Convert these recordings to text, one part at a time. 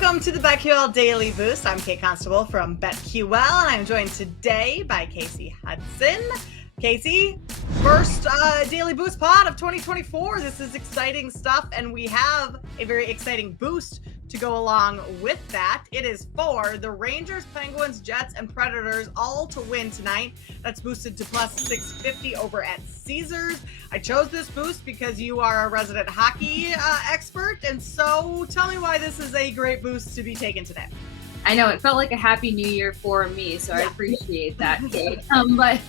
Welcome to the BetQL Daily Boost. I'm Kate Constable from BetQL, and I'm joined today by Casey Hudson. Casey, first Daily Boost pod of 2024. This is exciting stuff, and we have a very exciting boost to go along with that. It is for the Rangers, Penguins, Jets, and Predators all to win tonight. That's boosted to plus 650 over at Caesars. I chose this boost because you are a resident hockey expert, and so tell me why this is a great boost to be taken today. I know, it felt like a happy new year for me, so I appreciate that, Kate. But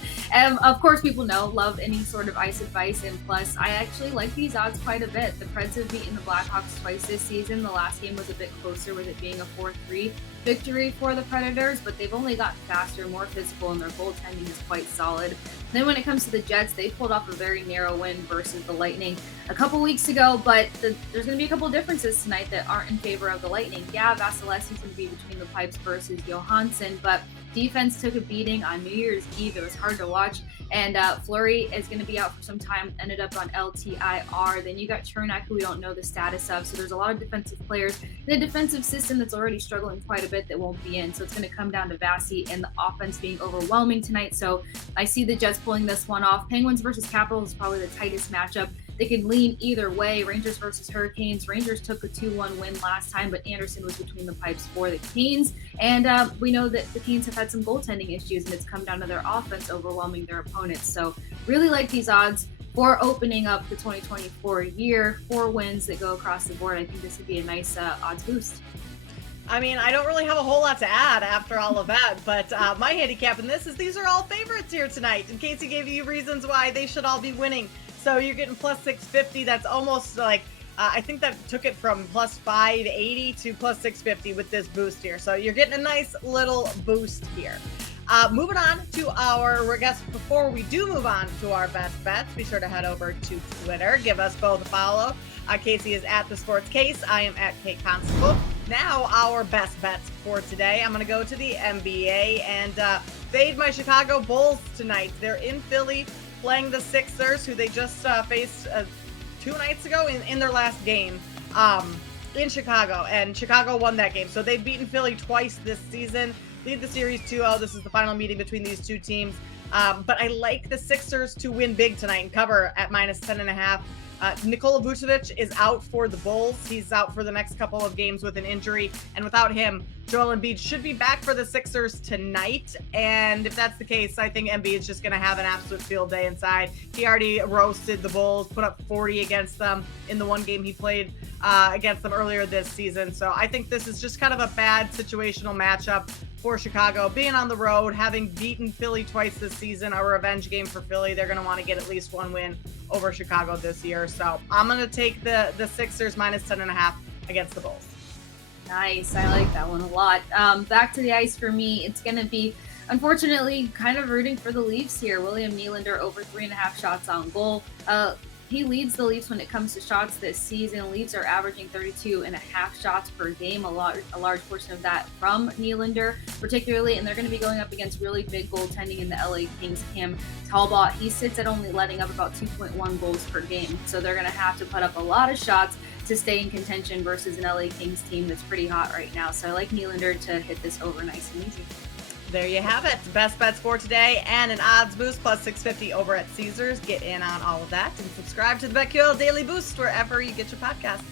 of course, people know, love any sort of ice advice, and plus, I actually like these odds quite a bit. The Preds have beaten the Blackhawks twice this season. The last game was a bit closer with it being a 4-3 victory for the Predators, but they've only gotten faster, more physical, and their goaltending is quite solid. Then when it comes to the Jets, they pulled off a very narrow win versus the Lightning a couple weeks ago, but there's going to be a couple differences tonight that aren't in favor of the Lightning. Yeah, Vasilevsky's going to be between the pipes versus Johansson, but defense took a beating on New Year's Eve. It was hard to watch, and Fleury is going to be out for some time, ended up on LTIR. Then you got Chernak, who we don't know the status of, so there's a lot of defensive players in a defensive system that's already struggling quite a bit that won't be in, so it's going to come down to Vasi and the offense being overwhelming tonight, so I see the Jets pulling this one off. Penguins versus Capitals is probably the tightest matchup. They could lean either way. Rangers versus Hurricanes. Rangers took a 2-1 win last time, but Anderson was between the pipes for the Canes. And we know that the Canes have had some goaltending issues, and it's come down to their offense overwhelming their opponents. So really like these odds for opening up the 2024 year. 4 wins that go across the board. I think this would be a nice odds boost. I mean, I don't really have a whole lot to add after all of that, but my handicap in this is these are all favorites here tonight. And Casey gave you reasons why they should all be winning. So you're getting plus 650. That's almost like, I think that took it from plus 580 to plus 650 with this boost here. So you're getting a nice little boost here. Moving on to our guess. Before we do move on to our best bets, be sure to head over to Twitter. Give us both a follow. Casey is at The Sports Case. I am at Kate Constable. Now our best bets for today. I'm going to go to the NBA and fade my Chicago Bulls tonight. They're in Philly playing the Sixers, who they just faced 2 nights ago in their last game in Chicago. And Chicago won that game. So they've beaten Philly twice this season. Lead the series 2-0. This is the final meeting between these two teams. But I like the Sixers to win big tonight and cover at minus 10.5. Nikola Vucevic is out for the Bulls. He's out for the next couple of games with an injury. And without him, Joel Embiid should be back for the Sixers tonight. And if that's the case, I think Embiid is just going to have an absolute field day inside. He already roasted the Bulls, put up 40 against them in the one game he played against them earlier this season. So I think this is just kind of a bad situational matchup for Chicago. Being on the road, having beaten Philly twice this season, a revenge game for Philly. They're going to want to get at least one win over Chicago this year. So I'm going to take the Sixers minus 10.5 against the Bulls. Nice. I like that one a lot. Back to the ice for me. It's going to be, unfortunately, kind of rooting for the Leafs here. William Nylander over 3.5 shots on goal. He leads the Leafs when it comes to shots this season. Leafs are averaging 32.5 shots per game, a large portion of that from Nylander, particularly, and they're going to be going up against really big goaltending in the LA Kings. Cam Talbot, he sits at only letting up about 2.1 goals per game, so they're going to have to put up a lot of shots to stay in contention versus an LA Kings team that's pretty hot right now. So I like Nylander to hit this over nice and easy. There you have it. Best bets for today and an odds boost plus 650 over at Caesars. Get in on all of that and subscribe to the BetQL Daily Boost wherever you get your podcasts.